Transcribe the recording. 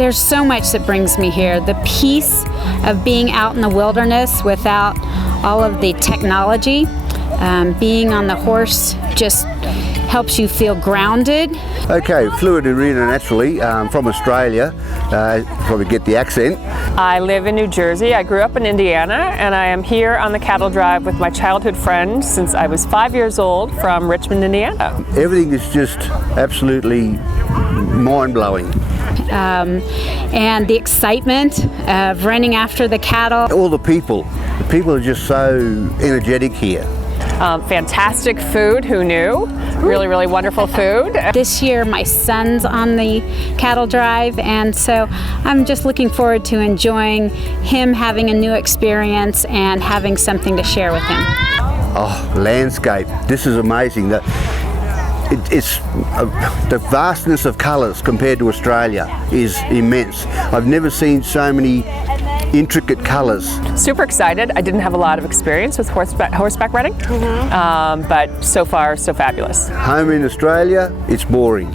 There's so much that brings me here. The peace of being out in the wilderness without all of the technology. Being on the horse just helps you feel grounded. Okay, flew to Reno naturally from Australia. Probably get the accent. I live in New Jersey. I grew up in Indiana, and I am here on the cattle drive with my childhood friend since I was 5 years old from Richmond, Indiana. Everything is just absolutely mind-blowing. And the excitement of running after the cattle. All the people are just so energetic here. Fantastic food, who knew? Really, really wonderful food. This year my son's on the cattle drive, and so I'm just looking forward to enjoying him having a new experience and having something to share with him. Oh, landscape. This is amazing. It's the vastness of colours compared to Australia is immense. I've never seen so many intricate colours. Super excited. I didn't have a lot of experience with horseback riding, but so far so fabulous. Home in Australia, it's boring.